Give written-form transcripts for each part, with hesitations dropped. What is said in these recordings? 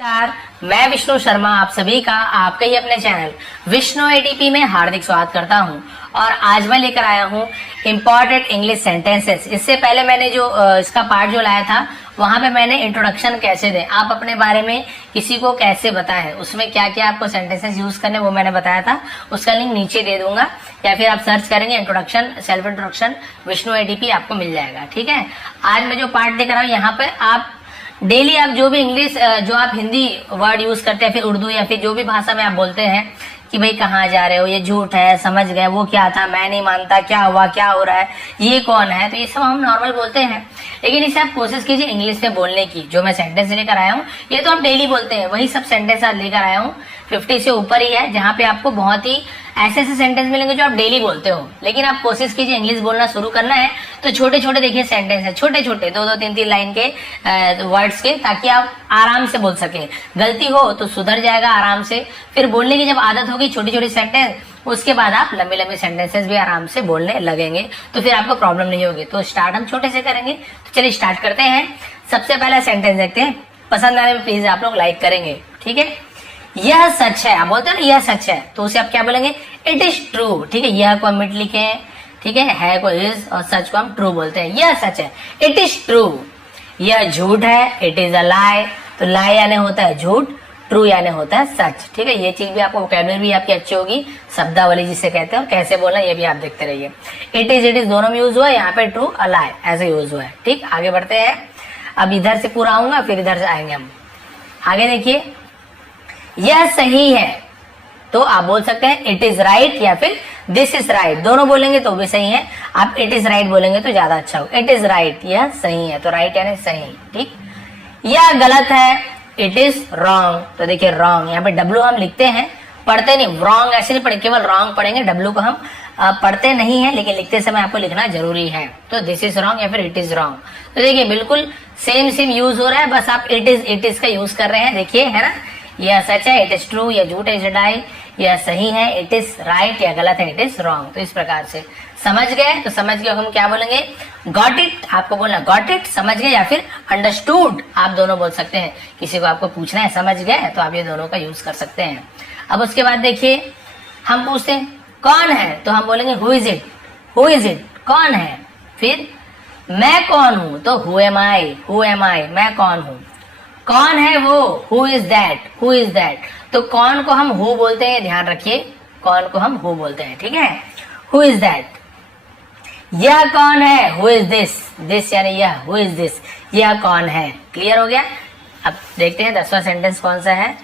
नमस्कार, मैं विष्णु शर्मा आप सभी का आपके ही अपने चैनल विष्णु एडीपी में हार्दिक स्वागत करता हूं। और आज मैं लेकर आया हूं इम्पोर्टेंट इंग्लिश सेंटेंसेस। इससे पहले मैंने जो इसका पार्ट जो लाया था वहां पे मैंने इंट्रोडक्शन कैसे दें, आप अपने बारे में किसी को कैसे बताएं, उसमें क्या क्या आपको सेंटेंसेस यूज करने वो मैंने बताया था। उसका लिंक नीचे दे दूंगा या फिर आप सर्च करेंगे introduction self introduction Vishnu ADP, आपको मिल जाएगा। ठीक है, आज मैं जो पार्ट लेकर आया हूं यहाँ पे आप डेली आप जो भी इंग्लिश जो आप हिंदी वर्ड यूज करते हैं फिर उर्दू या फिर जो भी भाषा में आप बोलते हैं कि भाई कहाँ जा रहे हो, ये झूठ है, समझ गए, वो क्या था, मैं नहीं मानता, क्या हुआ, क्या हो रहा है, ये कौन है, तो ये सब हम नॉर्मल बोलते हैं। लेकिन इसे आप कोशिश कीजिए इंग्लिश में बोलने की। जो मैं सेंटेंस लेकर आया हूँ ये तो आप डेली बोलते हैं, वही सब सेंटेंस आज लेकर आया हूँ। 50 से ऊपर ही है जहाँ पे आपको बहुत ही ऐसे ऐसे सेंटेंस मिलेंगे जो आप डेली बोलते हो। लेकिन आप कोशिश कीजिए इंग्लिश बोलना शुरू करना है तो छोटे छोटे देखिए सेंटेंस है, छोटे छोटे 2-2 3-3 लाइन के वर्ड्स के, ताकि आप आराम से बोल सके। गलती हो तो सुधर जाएगा आराम से। फिर बोलने की जब आदत होगी छोटी छोटी सेंटेंस, उसके बाद आप लंबे लंबे सेंटेंसेस भी आराम से बोलने लगेंगे, तो फिर आपको प्रॉब्लम नहीं होगी। तो स्टार्ट हम छोटे से करेंगे, तो चलिए स्टार्ट करते हैं। सबसे पहला सेंटेंस देखते हैं, पसंद आने में प्लीज आप लोग लाइक करेंगे। ठीक है, यह सच है, आप बोलते हैं ना यह सच है, तो उसे आप क्या बोलेंगे, इट इज ट्रू। ठीक है, यह को हम मिट लिखे हैं, ठीक है को इज और सच को हम ट्रू बोलते हैं। यह सच है, इट इज ट्रू। यह झूठ है, इट इज अ लाई, तो लाई यानी होता है झूठ, ट्रू यानी होता है सच। ठीक है, ये चीज भी आपको वोकैबुलरी भी आपकी अच्छी होगी, शब्दावली जिसे कहते हैं और कैसे बोलना ये भी आप देखते रहिए। इट इज दोनों में यूज हुआ है, यहाँ पे ट्रू अलाई ऐसे यूज हुआ है। ठीक, आगे बढ़ते हैं। अब इधर से पूरा आऊंगा फिर इधर से आएंगे हम। आगे देखिए, यह सही है, तो आप बोल सकते हैं इट इज राइट या फिर दिस इज राइट, दोनों बोलेंगे तो भी सही है। आप इट इज राइट बोलेंगे तो ज्यादा अच्छा होगा। इट इज राइट, यह सही है, तो राइट यानी सही। ठीक, यह गलत है, इट इज रॉन्ग, तो देखिए रॉन्ग, यहाँ पे डब्ल्यू हम लिखते हैं, पढ़ते नहीं, रॉन्ग ऐसे नहीं पढ़े, केवल रॉन्ग पढ़ेंगे, डब्ल्यू को हम पढ़ते नहीं है, लेकिन लिखते समय आपको लिखना जरूरी है। तो दिस इज रॉन्ग या फिर इट इज रॉन्ग, तो देखिए बिल्कुल सेम यूज हो रहा है, बस आप इट इज का यूज कर रहे हैं। देखिए है ना, यह सच है, इट इज ट्रू, यह झूठ है, इट इज लाई, यह सही है, इट इज राइट, या गलत है, इट इज रॉन्ग। तो इस प्रकार से समझ गए, तो समझ गए हम क्या बोलेंगे, गॉट इट, आपको बोलना गॉट इट, समझ गए, या फिर अंडरस्टूड, आप दोनों बोल सकते हैं। किसी को आपको पूछना है समझ गए, तो आप ये दोनों का यूज कर सकते हैं। अब उसके बाद देखिए, हम पूछते हैं कौन है, तो हम बोलेंगे who is it, who is it, कौन है। फिर मैं कौन हूं, तो हु एम आई, मैं कौन हूं। कौन है वो, हु इज दैट, तो कौन को हम हु बोलते हैं, ध्यान रखिए, कौन को हम हु बोलते हैं। ठीक है, हु इज दैट। यह कौन है, हु इज दिस यानी यह, हु इज दिस, यह कौन है। क्लियर हो गया। अब देखते हैं 10वां सेंटेंस कौन सा है।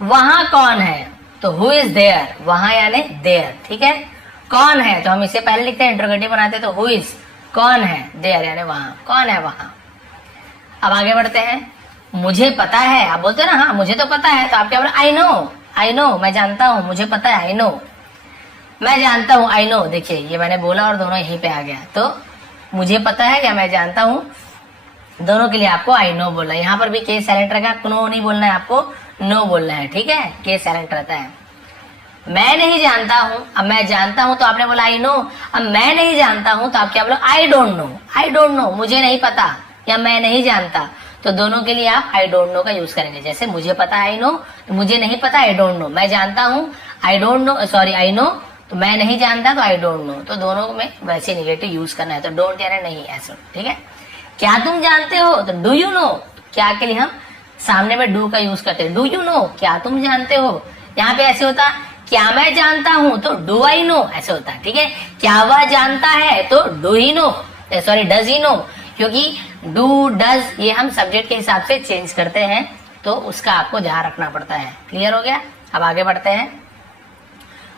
वहां कौन है, तो हु इज देयर, वहां यानी देयर। ठीक है, कौन है, तो हम इसे पहले लिखते हैं, इंट्रोगेटिव बनाते हैं, तो हु इज, कौन है, देयर यानी वहां, कौन है वहां। अब आगे बढ़ते हैं, मुझे पता है, आप बोलते हैं ना हाँ मुझे तो पता है, तो आप क्या बोले, आई नो, मैं जानता हूं, मुझे पता है, आई नो, मैं जानता हूं, आई नो। देखिए ये मैंने बोला और दोनों यहीं पे आ गया, तो मुझे पता है या मैं जानता हूं, दोनों के लिए आपको आई नो बोलना है। यहाँ पर भी के साइलेंट रहेगा, नो नहीं बोलना है, आपको नो बोलना है। ठीक है, के साइलेंट रहता है। मैं नहीं जानता हूं, अब मैं जानता हूं तो आपने बोला आई नो, अब मैं नहीं जानता हूं तो आप क्या बोलो, आई डोंट नो, मुझे नहीं पता या मैं नहीं जानता, तो दोनों के लिए आप आई डोंट नो का यूज करेंगे। जैसे मुझे पता है आई नो, तो मुझे नहीं पता आई डोंट नो, मैं जानता हूं I don't know, sorry I know, तो मैं नहीं जानता तो आई डोंट नो, तो दोनों में वैसे निगेटिव यूज करना है। तो डोंट यानी नहीं, ऐसा। ठीक है, क्या तुम जानते हो, तो डू यू नो, क्या के लिए हम सामने में डू का यूज करते हैं, डू यू नो, क्या तुम जानते हो। यहाँ पे ऐसे होता, क्या मैं जानता हूं, तो डू आई नो, ऐसे होता है। ठीक है, क्या वह जानता है, तो do he know, sorry does he know, क्योंकि डू डज ये हम सब्जेक्ट के हिसाब से चेंज करते हैं, तो उसका आपको ध्यान रखना पड़ता है। क्लियर हो गया। अब आगे बढ़ते हैं,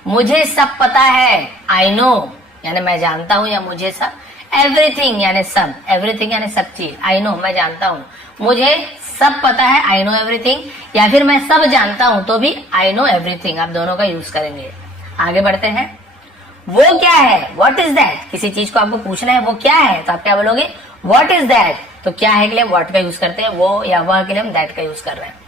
मुझे सब पता है, आई नो यानी मैं जानता हूं या मुझे सब, एवरीथिंग यानी सब, एवरीथिंग यानी सब चीज, आई नो मैं जानता हूं, मुझे सब पता है, आई नो एवरीथिंग, या फिर मैं सब जानता हूं तो भी आई नो एवरीथिंग, आप दोनों का यूज करेंगे। आगे बढ़ते हैं, वो क्या है, व्हाट इज दैट, किसी चीज को आपको पूछना है वो क्या है, तो आप क्या बोलोगे, व्हाट इज दैट, तो क्या है के लिए व्हाट का यूज करते हैं, वो या वह के लिए हम दैट का यूज कर रहे हैं।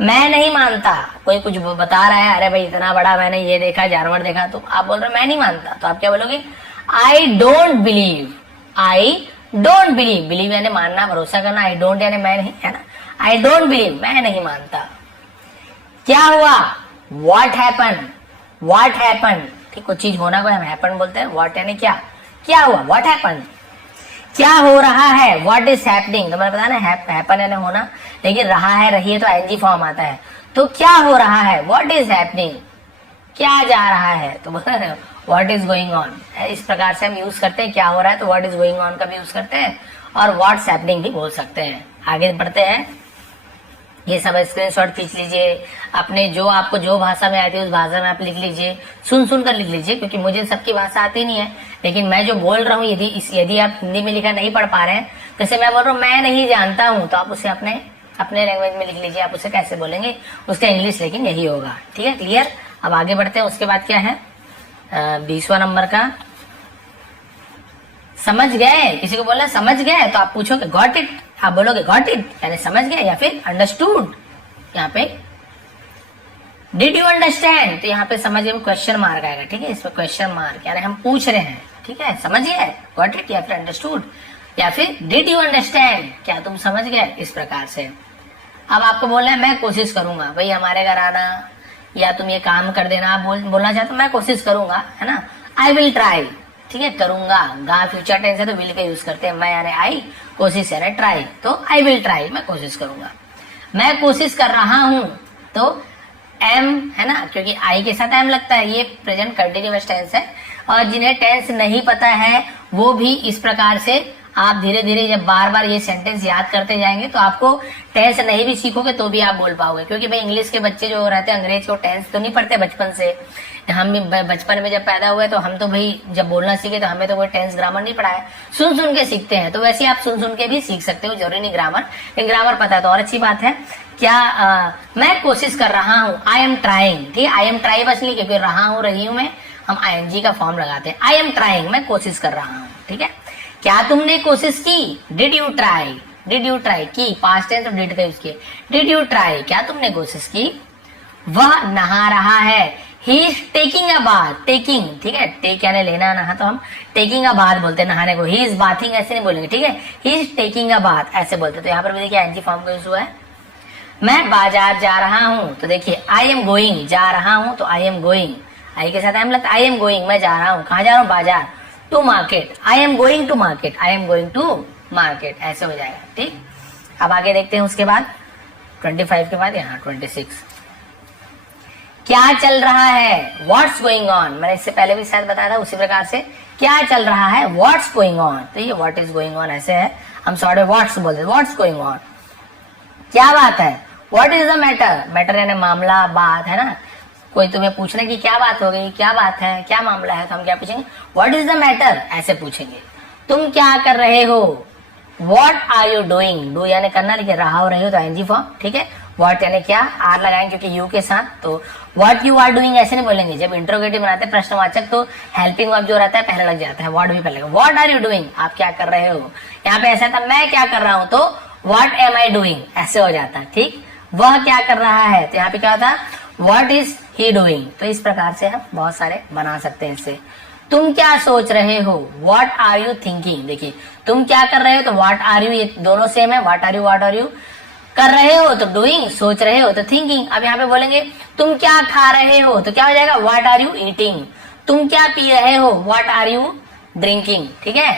मैं नहीं मानता, कोई कुछ बता रहा है, अरे भाई इतना बड़ा मैंने ये देखा, जानवर देखा, तो आप बोल रहे मैं नहीं मानता, तो आप क्या बोलोगे, I don't believe, I don't believe, believe यानी मानना, भरोसा करना, आई डोंट यानी मैं नहीं, है ना, आई डोंट बिलीव मैं नहीं मानता। क्या हुआ, व्हाट हैपन, व्हाट हैपन, ठीक, कुछ चीज होना को हम हैपन बोलते हैं, व्हाट यानी क्या, क्या हुआ, व्हाट हैपन, क्या हो रहा है, व्हाट इज हैपनिंग, तो मैंने बताया ना हैपन यानी होना, लेकिन रहा है, रही है तो आईएनजी फॉर्म आता है, तो क्या हो रहा है, व्हाट इज हैपनिंग, क्या जा रहा है, तो व्हाट इज गोइंग ऑन, इस प्रकार से हम यूज करते हैं, क्या हो रहा है तो व्हाट इज गोइंग ऑन का भी यूज करते हैं, और व्हाट्स हैपनिंग भी बोल सकते हैं। आगे बढ़ते हैं, ये सब स्क्रीनशॉट खींच लीजिए, अपने जो आपको जो भाषा में आती है उस भाषा में आप लिख लीजिए, सुन कर लिख लीजिए, क्योंकि मुझे सबकी भाषा आती नहीं है, लेकिन मैं जो बोल रहा हूँ यदि आप हिंदी में लिखा नहीं पढ़ पा रहे हैं, जैसे मैं बोल रहा हूँ मैं नहीं जानता हूँ, तो आप उसे अपने लैंग्वेज में लिख लीजिए, आप उसे कैसे बोलेंगे, उसका इंग्लिश लेकिन यही होगा, ठीक है, क्लियर। अब आगे बढ़ते हैं, उसके बाद क्या है 20वां नंबर का, समझ गए, किसी को बोला समझ गए तो आप पूछोगे गॉट इट, आप बोलोगे गॉट इट यानी समझ गए, या फिर अंडरस्टूड, यहाँ पे डिड यू अंडरस्टैंड, तो यहाँ पे समझिए क्वेश्चन मार्क आएगा, ठीक है, इसमें क्वेश्चन मार्क यानी हम पूछ रहे हैं, ठीक है, समझ गए गॉट इट या फिर अंडरस्टूड, या फिर डिड यू अंडरस्टैंड, क्या तुम समझ गए, इस प्रकार से। अब आपको बोलना है मैं कोशिश करूंगा, भाई हमारे घर आना या तुम ये काम कर देना, आप बोलना चाहते हो मैं कोशिश करूंगा, है ना, आई विल ट्राई, ठीक है, करूंगा, गा फ्यूचर टेंस है तो विल का यूज करते हैं, मैं यानी आई, कोशिश यानी ट्राई, तो आई विल ट्राई, मैं कोशिश करूंगा, मैं कोशिश कर रहा हूं, तो एम है ना, क्योंकि आई के साथ एम लगता है, ये प्रेजेंट कंटिन्यूअस टेंस है, और जिन्हें टेंस नहीं पता है वो भी इस प्रकार से आप धीरे धीरे जब बार बार ये सेंटेंस याद करते जाएंगे तो आपको टेंस नहीं भी सीखोगे तो भी आप बोल पाओगे, क्योंकि भाई इंग्लिश के बच्चे जो रहते हैं अंग्रेज को टेंस तो नहीं पढ़ते बचपन से, हम बचपन में जब पैदा हुए तो हम तो भाई जब बोलना सीखे तो हमें तो कोई टेंस ग्रामर नहीं पढ़ाया, सुन के सीखते हैं, तो वैसे आप सुन के भी सीख सकते हो, जरूरी नहीं ग्रामर, लेकिन ग्रामर पता है तो और अच्छी बात है। क्या मैं कोशिश कर रहा हूँ, आई एम ट्राइंग, ठीक है, आई एम ट्राई बस नहीं, क्योंकि रहा हूँ रही हूँ में हम आईएनजी का फॉर्म लगाते हैं, आई एम ट्राइंग, मैं कोशिश कर रहा हूँ, ठीक है। क्या तुमने कोशिश की, did you try, did you try की, पास्ट टेंस और डिड का यूज किया, डिड यू ट्राई, क्या तुमने कोशिश की। वह नहा रहा है, he is taking a bath, taking, ठीक है, टेक यानी लेना, नहा तो हम टेकिंग अ बाथ बोलते हैं नहाने को, ही इज बाथिंग ऐसे नहीं बोलेंगे, ठीक है, he is taking a bath ऐसे बोलते हैं, तो यहाँ पर भी देखिए आईएनजी फॉर्म का यूज हुआ है। मैं बाजार जा रहा हूँ, तो देखिए आई एम गोइंग, जा रहा हूँ तो आई एम गोइंग, आई के साथ आई एम लगता है, आई एम गोइंग, मैं जा रहा हूँ, कहाँ जा रहा हूँ, बाजार, to market, I am going to market, I am going to market, ऐसे हो जाएगा, ठीक। अब आगे देखते हैं, उसके बाद 25 के बाद यहाँ 26, क्या चल रहा है, व्हाट्स गोइंग ऑन, मैंने इससे पहले भी शायद बताया था उसी प्रकार से, क्या चल रहा है, व्हाट्स गोइंग ऑन, तो ये व्हाट इज गोइंग ऑन ऐसे है, हम शॉर्ट में व्हाट्स बोलते हैं, व्हाट्स गोइंग ऑन, क्या बात है, what is the matter, matter यानी मामला, बात, है ना, कोई तुम्हें पूछना कि क्या बात हो गई, क्या बात है, क्या मामला है, तो हम क्या पूछेंगे, व्हाट इज द मैटर, ऐसे पूछेंगे। तुम क्या कर रहे हो, what are you doing, do यानी करना, लेकिन रहा हो रहे हो तो आईएनजी फॉर्म, ठीक है, व्हाट यानी क्या, आर लगाएंगे क्योंकि यू के साथ, तो व्हाट यू आर डूइंग ऐसे नहीं बोलेंगे, जब इंट्रोगेटिव बनाते हैं प्रश्नवाचक तो हेल्पिंग वर्ब जो रहता है पहले लग जाता है, व्हाट भी पहले, व्हाट आर यू डूइंग, आप क्या कर रहे हो, यहाँ पे ऐसा था मैं क्या कर रहा हूं, तो व्हाट एम आई डूइंग ऐसे हो जाता है, ठीक, वह क्या कर रहा है, तो यहाँ पे क्या होता, व्हाट इज ही डूइंग, तो इस प्रकार से हम बहुत सारे बना सकते हैं इससे। तुम क्या सोच रहे हो, व्हाट आर यू थिंकिंग, देखिए तुम क्या कर रहे हो तो व्हाट आर यू, ये दोनों सेम है, व्हाट आर यू कर रहे हो तो डूइंग, सोच रहे हो तो थिंकिंग। अब यहाँ पे बोलेंगे तुम क्या खा रहे हो तो क्या हो जाएगा, व्हाट आर यू ईटिंग, तुम क्या पी रहे हो, व्हाट आर यू ड्रिंकिंग, ठीक है।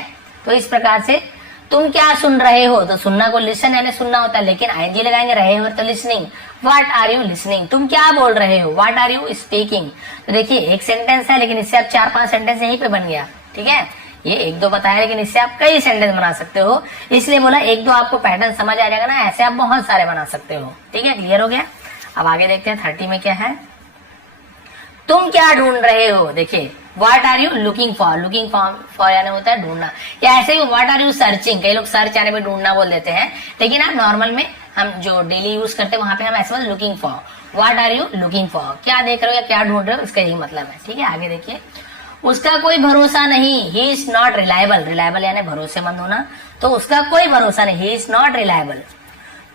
तो इस प्रकार से तुम क्या सुन रहे हो, तो सुनना को लिसन यानी सुनना होता है, लेकिन आईएनजी लगाएंगे, रहे हो तो listening, what are you listening, तुम क्या बोल रहे हो, व्हाट आर यू स्पीकिंग। तो देखिए एक सेंटेंस है लेकिन इससे आप 4-5 सेंटेंस यहीं पे बन गया, ठीक है, ये 1-2 बताया लेकिन इससे आप कई सेंटेंस बना सकते हो, इसलिए बोला 1-2 आपको पैटर्न समझ आ जाएगा ना, ऐसे आप बहुत सारे बना सकते हो, ठीक है, क्लियर हो गया। अब आगे देखते हैं 30 में क्या है, तुम क्या ढूंढ रहे हो, देखिए what are you looking for, looking for यानी होता है ढूंढना, या ऐसे ही व्हाट आर यू सर्चिंग, कई लोग सर्च यानी में ढूंढना बोल देते हैं, लेकिन आप नॉर्मल में हम जो डेली यूज करते हैं वहां पे हम ऐसे बोलते looking for, what are you looking for, क्या देख रहे हो या क्या ढूंढ रहे हो, इसका यही मतलब है, ठीक है। आगे देखिए, उसका कोई भरोसा नहीं, he is not reliable, reliable यानी भरोसेमंद होना, तो उसका कोई भरोसा नहीं, ही इज नॉट रिलायबल।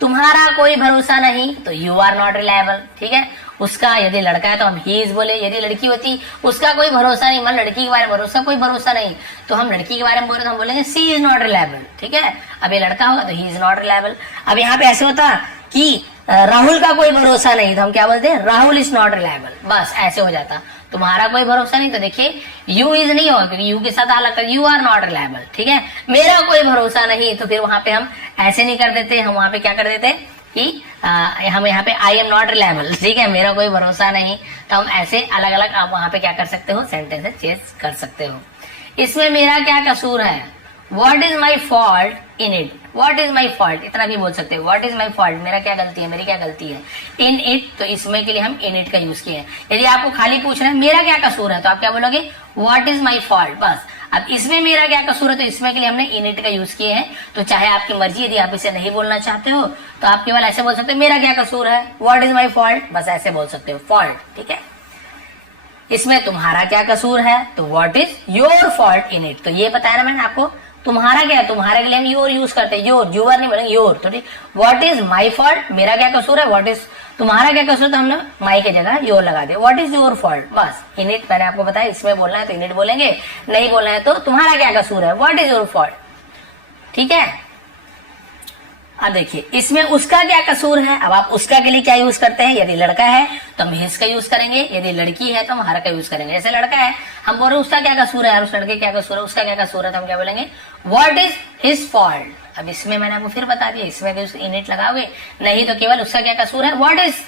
तुम्हारा कोई भरोसा नहीं तो यू आर नॉट रिलायबल, ठीक है। उसका, यदि लड़का है तो हम हीज बोले, यदि लड़की होती उसका कोई भरोसा नहीं, मतलब लड़की के बारे में भरोसा कोई भरोसा नहीं, तो हम लड़की के बारे में बोले तो हम बोलेंगे सी इज नॉट रिलायबल। ठीक है, अब ये लड़का होगा तो ही इज नॉट रिलायबल। अब यहाँ पे ऐसे होता कि राहुल का कोई भरोसा नहीं, तो हम क्या बोलते हैं, राहुल इज नॉट रिलायबल, बस ऐसे हो जाता। तुम्हारा कोई भरोसा नहीं तो देखिए यू इज नहीं होगा, क्योंकि यू के साथ अलग कर, यू आर नॉट रिलायबल। ठीक है, मेरा कोई भरोसा नहीं, तो फिर वहां पे हम ऐसे नहीं कर देते, हम वहां पे क्या कर देते कि हम यहाँ पे आई एम नॉट रिलायबल, ठीक है, मेरा कोई भरोसा नहीं, तो हम ऐसे अलग अलग आप वहां पे क्या कर सकते हो, सेंटेंसेस चेंज कर सकते हो। इसमें मेरा क्या कसूर है, what is my fault in it, what is my fault, इतना भी बोल सकते हैं, व्हाट इज माई फॉल्ट, मेरा क्या गलती है, मेरी क्या गलती है। इन इट, तो इसमें के लिए हम इन इट का यूज किए हैं। यदि आपको खाली पूछना है मेरा क्या कसूर है, तो आप क्या बोलोगे, व्हाट इज माई फॉल्ट, बस। अब इसमें मेरा क्या कसूर है, तो इसमें के लिए हमने इन इट का यूज किए हैं। तो चाहे आपकी मर्जी, यदि आप इसे नहीं बोलना चाहते हो तो आप केवल ऐसे बोल सकते हो, मेरा क्या कसूर है, व्हाट इज माई फॉल्ट, बस ऐसे बोल सकते हो, फॉल्ट। ठीक है, इसमें तुम्हारा क्या कसूर है, तो what is your fault in it, तो ये बताया ना मैंने आपको, तुम्हारा क्या है, तुम्हारे के लिए हम योर यूज करते हैं, योर, यूर नहीं बोलेंगे, योर। तो ठीक, व्हाट इज माई फॉल्ट, मेरा क्या कसूर है, व्हाट इज तुम्हारा क्या कसूर, तो हमने माई की जगह योर लगा दिया, व्हाट इज योर फॉल्ट, बस। इन इट मैंने आपको बताया, इसमें बोलना है तो इन इट बोलेंगे, नहीं बोलना है तो तुम्हारा क्या कसूर है, व्हाट इज योर फॉल्ट। ठीक है, अब देखिए इसमें उसका क्या कसूर है। अब आप उसका के लिए क्या यूज करते हैं, यदि लड़का है तो हम हिज का यूज करेंगे, यदि लड़की है तो हम हर का यूज करेंगे। जैसे लड़का है, हम बोल रहे उसका क्या कसूर है, उस लड़के क्या कसूर है, उसका क्या कसूर है, तो हम क्या बोलेंगे, व्हाट इज हिज फॉल्ट। अब इसमें मैंने आपको फिर बता दिया, इसमें इन इट लगाओगे, नहीं तो केवल उसका क्या कसूर है, व्हाट इज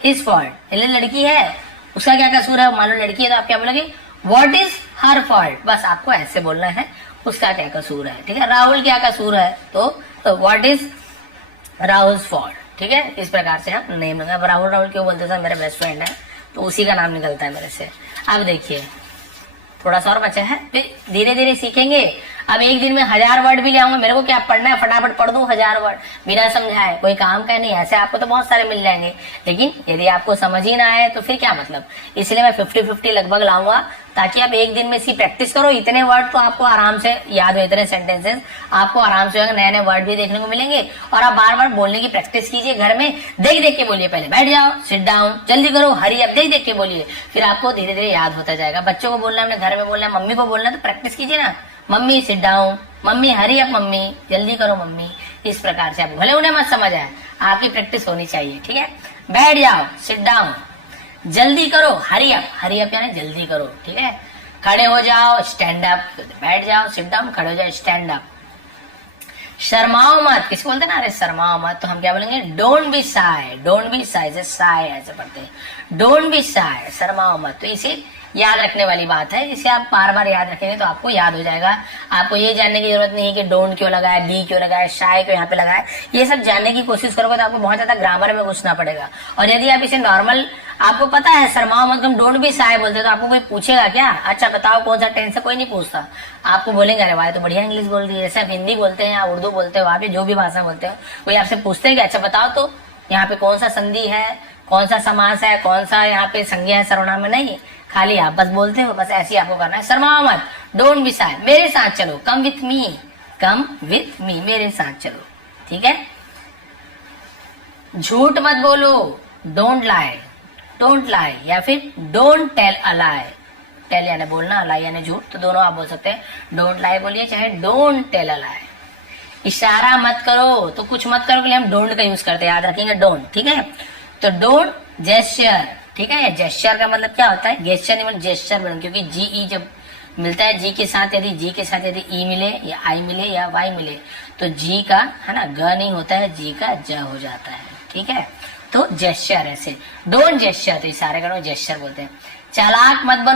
हिज फॉल्ट। लड़की है, उसका क्या कसूर है, मान लो लड़की है तो आप क्या बोलोगे, व्हाट इज हर फॉल्ट, बस आपको ऐसे बोलना है, उसका क्या कसूर है। ठीक है, राहुल क्या कसूर है, तो व्हाट इज राहुल फॉल्ट। ठीक है, इस प्रकार से हम नेम लगा। राहुल राहुल क्यों बोलते थे, मेरा बेस्ट फ्रेंड है तो उसी का नाम निकलता है मेरे से। अब देखिए थोड़ा सा और बचा है, फिर धीरे धीरे सीखेंगे। अब एक दिन में 1000 वर्ड भी ले आऊंगा, मेरे को क्या पढ़ना है, फटाफट पढ़ दूं 1000 वर्ड बिना समझाए, कोई काम का नहीं। ऐसे आपको तो बहुत सारे मिल जाएंगे, लेकिन यदि आपको समझ ही ना आए तो फिर क्या मतलब। इसलिए मैं 50-50 लगभग लाऊंगा, ताकि आप एक दिन में इसकी प्रैक्टिस करो। इतने वर्ड तो आपको आराम से याद हो, इतने सेंटेंसेस आपको आराम से नए नए वर्ड भी देखने को मिलेंगे। और आप बार बार बोलने की प्रैक्टिस कीजिए घर में, देख देख के बोलिए, पहले बैठ जाओ, सिट डाउन, जल्दी करो, हरी अप, देख देख के बोलिए, फिर आपको धीरे धीरे याद होता जाएगा। बच्चों को बोलना है, अपने घर में बोलना है, मम्मी को बोलना है, तो प्रैक्टिस कीजिए ना, mummy sit down, mummy hurry up, mummy जल्दी करो मम्मी। इस प्रकार से आप, भले उन्हें मत समझ आए, आपकी प्रैक्टिस होनी चाहिए। ठीक है, बैठ जाओ, सिट डाउन, जल्दी करो, हरी अप यानी जल्दी करो। ठीक है, खड़े हो जाओ, स्टैंड अप, बैठ जाओ, सिट डाउन, खड़े हो जाओ, स्टैंड अप। शर्माओ मत, किसको बोलते हैं ना, अरे शर्माओ मत, तो हम क्या बोलेंगे, don't be shy, don't be shy, जैसे शाय ऐसे पढ़ते हैं, डोंट बी शाय, शर्माओ मत। तो इसे याद रखने वाली बात है, जिसे आप बार बार याद रखेंगे तो आपको याद हो जाएगा। आपको ये जानने की जरूरत नहीं है कि डोंट क्यों लगाए, बी क्यों लगाए, शाय क्यों यहाँ पे लगाए, ये सब जानने की कोशिश करोगे तो आपको बहुत ज्यादा ग्रामर में घुसना पड़ेगा। और यदि आप इसे नॉर्मल, आपको पता है शर्माओ मत हम डोंट बी शाय बोलते, तो आपको कोई पूछेगा क्या, अच्छा बताओ कौन सा टेंस है, कोई नहीं पूछता। आपको बोलेंगे अरे भाई तो बढ़िया इंग्लिश बोल रही है, जैसे आप हिंदी बोलते हैं या उर्दू बोलते हो, आप जो भी भाषा बोलते हो, कोई आपसे पूछते हैं कि अच्छा बताओ तो यहाँ पे कौन सा संधि है, कौन सा समास है, कौन सा यहाँ पे संज्ञा है, सर्वनाम में, नहीं, खाली आप बस बोलते हो, बस ऐसे ही आपको करना है। शर्माओ मत, डोंट बी शाय, मेरे साथ चलो, come with me, come with me, मेरे साथ चलो। ठीक है, झूठ मत बोलो, डोंट लाई, डोंट लाई, या फिर don't tell a lie, tell यानी बोलना, लाई यानी झूठ, तो दोनों आप बोल सकते हैं, डोंट लाई बोलिए चाहे डोंट टेल अ लाई। इशारा मत करो, तो कुछ मत करो के लिए हम डोंट का यूज करते हैं, याद रखेंगे डोंट। ठीक है, तो डोंट जेस्चर। ठीक है, जेस्चर का मतलब क्या होता है, गेस्चर नहीं, जेस्चर बन, क्योंकि जी ई जब मिलता है, जी के साथ यदि ई मिले या आई मिले या वाई मिले, तो जी का है ना ग नहीं होता है, जी का ज हो जाता है। ठीक है, तो जेस्चर, ऐसे डोंट जेस्चर, तो इशारे करो, जेस्चर बोलते हैं। चालाक मत बनो,